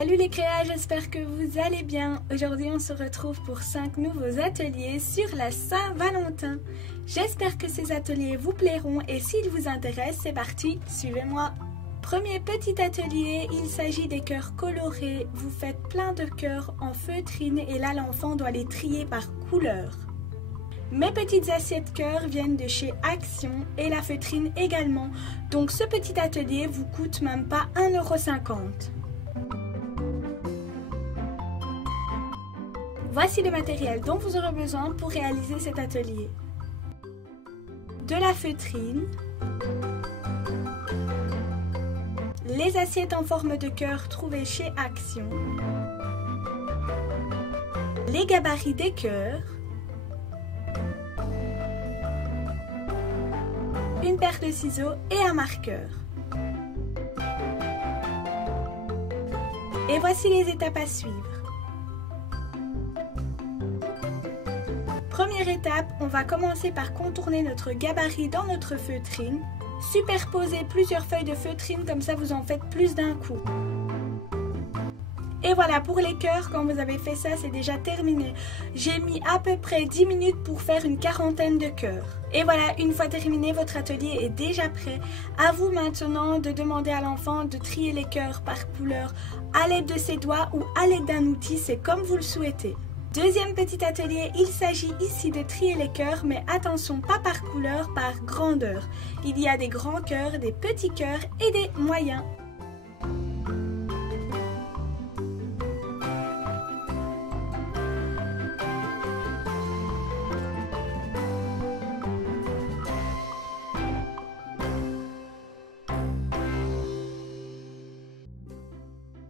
Salut les créas, j'espère que vous allez bien. Aujourd'hui on se retrouve pour 5 nouveaux ateliers sur la Saint-Valentin. J'espère que ces ateliers vous plairont et s'ils vous intéressent, c'est parti, suivez-moi. Premier petit atelier, il s'agit des cœurs colorés. Vous faites plein de cœurs en feutrine et là l'enfant doit les trier par couleur. Mes petites assiettes cœurs viennent de chez Action et la feutrine également. Donc ce petit atelier vous coûte même pas 1,50 €. Voici le matériel dont vous aurez besoin pour réaliser cet atelier. De la feutrine, les assiettes en forme de cœur trouvées chez Action, les gabarits des cœurs, une paire de ciseaux et un marqueur. Et voici les étapes à suivre. Première étape, on va commencer par contourner notre gabarit dans notre feutrine. Superposez plusieurs feuilles de feutrine, comme ça vous en faites plus d'un coup. Et voilà, pour les cœurs, quand vous avez fait ça, c'est déjà terminé. J'ai mis à peu près 10 minutes pour faire une quarantaine de cœurs. Et voilà, une fois terminé, votre atelier est déjà prêt. À vous maintenant de demander à l'enfant de trier les cœurs par couleur à l'aide de ses doigts ou à l'aide d'un outil, c'est comme vous le souhaitez. Deuxième petit atelier, il s'agit ici de trier les cœurs, mais attention, pas par couleur, par grandeur. Il y a des grands cœurs, des petits cœurs et des moyens.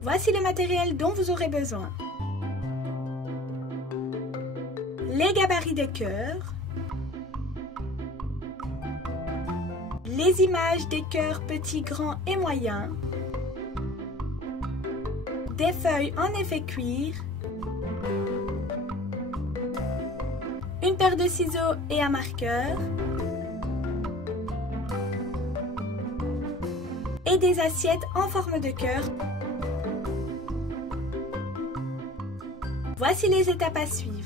Voici le matériel dont vous aurez besoin. Les gabarits des cœurs, les images des cœurs petits, grands et moyens, des feuilles en effet cuir, une paire de ciseaux et un marqueur, et des assiettes en forme de cœur. Voici les étapes à suivre.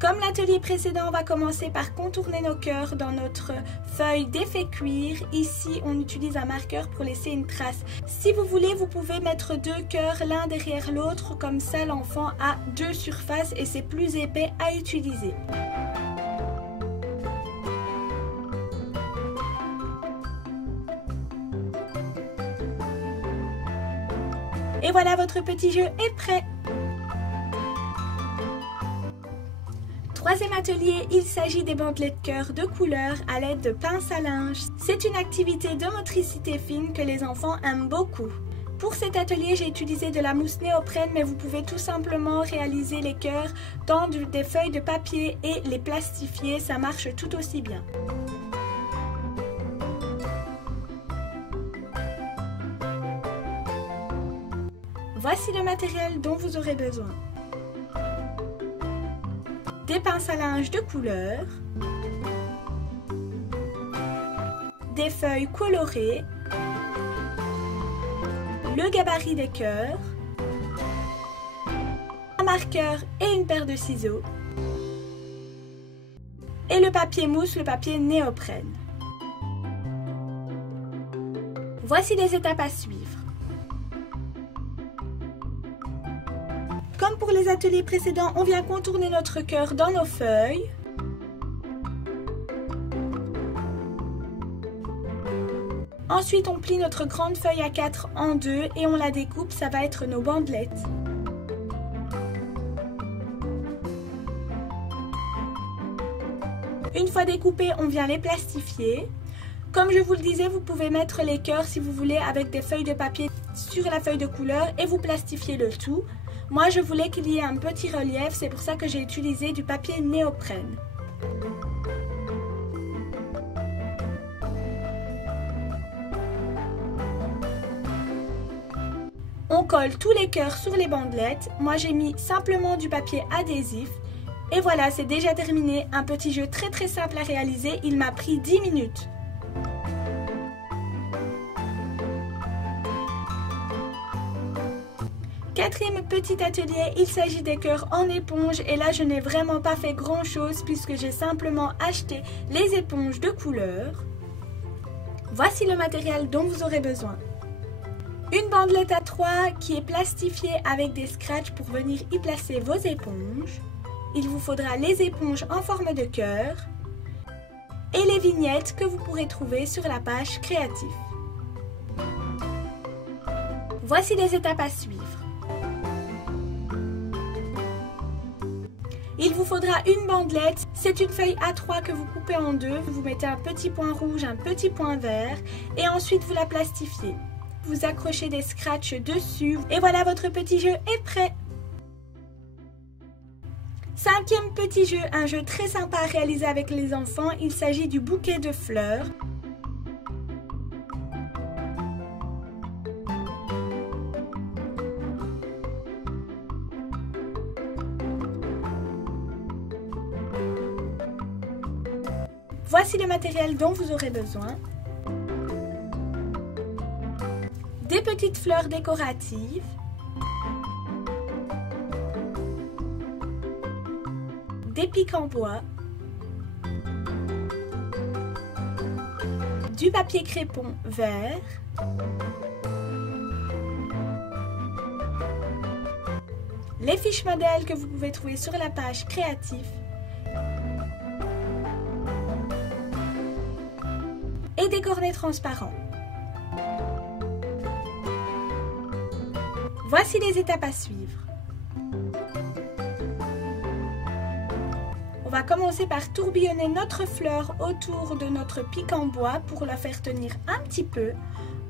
Comme l'atelier précédent, on va commencer par contourner nos cœurs dans notre feuille d'effet cuir. Ici, on utilise un marqueur pour laisser une trace. Si vous voulez, vous pouvez mettre 2 cœurs l'un derrière l'autre. Comme ça, l'enfant a 2 surfaces et c'est plus épais à utiliser. Et voilà, votre petit jeu est prêt. Troisième atelier, il s'agit des bandelettes cœur de couleur à l'aide de pince à linge. C'est une activité de motricité fine que les enfants aiment beaucoup. Pour cet atelier, j'ai utilisé de la mousse néoprène, mais vous pouvez tout simplement réaliser les cœurs dans des feuilles de papier et les plastifier, ça marche tout aussi bien. Voici le matériel dont vous aurez besoin. Des pinces à linge de couleur, des feuilles colorées, le gabarit des cœurs, un marqueur et une paire de ciseaux, et le papier mousse, le papier néoprène. Voici les étapes à suivre. Comme pour les ateliers précédents, on vient contourner notre cœur dans nos feuilles. Ensuite, on plie notre grande feuille A4 en 2 et on la découpe, ça va être nos bandelettes. Une fois découpées, on vient les plastifier. Comme je vous le disais, vous pouvez mettre les cœurs si vous voulez avec des feuilles de papier sur la feuille de couleur et vous plastifiez le tout. Moi, je voulais qu'il y ait un petit relief, c'est pour ça que j'ai utilisé du papier néoprène. On colle tous les cœurs sur les bandelettes. Moi, j'ai mis simplement du papier adhésif. Et voilà, c'est déjà terminé. Un petit jeu très simple à réaliser. Il m'a pris 10 minutes. Quatrième petit atelier, il s'agit des cœurs en éponge et là je n'ai vraiment pas fait grand chose puisque j'ai simplement acheté les éponges de couleur. Voici le matériel dont vous aurez besoin. Une bandelette à 3 qui est plastifiée avec des scratchs pour venir y placer vos éponges. Il vous faudra les éponges en forme de cœur et les vignettes que vous pourrez trouver sur la page créatif. Voici les étapes à suivre. Il vous faudra une bandelette, c'est une feuille A3 que vous coupez en deux, vous mettez un petit point rouge, un petit point vert et ensuite vous la plastifiez. Vous accrochez des scratchs dessus et voilà, votre petit jeu est prêt. Cinquième petit jeu, un jeu très sympa à réaliser avec les enfants, il s'agit du bouquet de fleurs. Voici le matériel dont vous aurez besoin. Des petites fleurs décoratives. Des pics en bois. Du papier crépon vert. Les fiches modèles que vous pouvez trouver sur la page créatif. Et des cornets transparents. Voici les étapes à suivre. On va commencer par tourbillonner notre fleur autour de notre pic en bois pour la faire tenir un petit peu.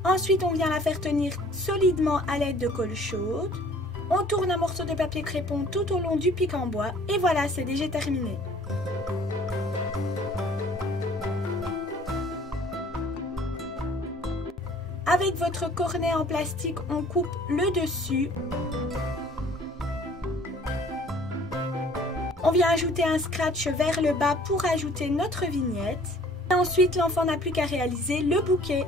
Ensuite, on vient la faire tenir solidement à l'aide de colle chaude. On tourne un morceau de papier crépon tout au long du pic en bois et voilà, c'est déjà terminé. Avec votre cornet en plastique, on coupe le dessus. On vient ajouter un scratch vers le bas pour ajouter notre vignette. Et ensuite, l'enfant n'a plus qu'à réaliser le bouquet.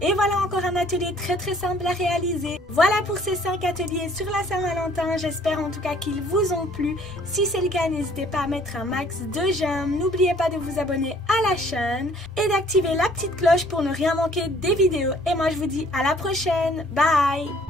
Et voilà encore un atelier très simple à réaliser. Voilà pour ces 5 ateliers sur la Saint-Valentin. J'espère en tout cas qu'ils vous ont plu. Si c'est le cas, n'hésitez pas à mettre un max de j'aime. N'oubliez pas de vous abonner à la chaîne et d'activer la petite cloche pour ne rien manquer des vidéos. Et moi je vous dis à la prochaine. Bye!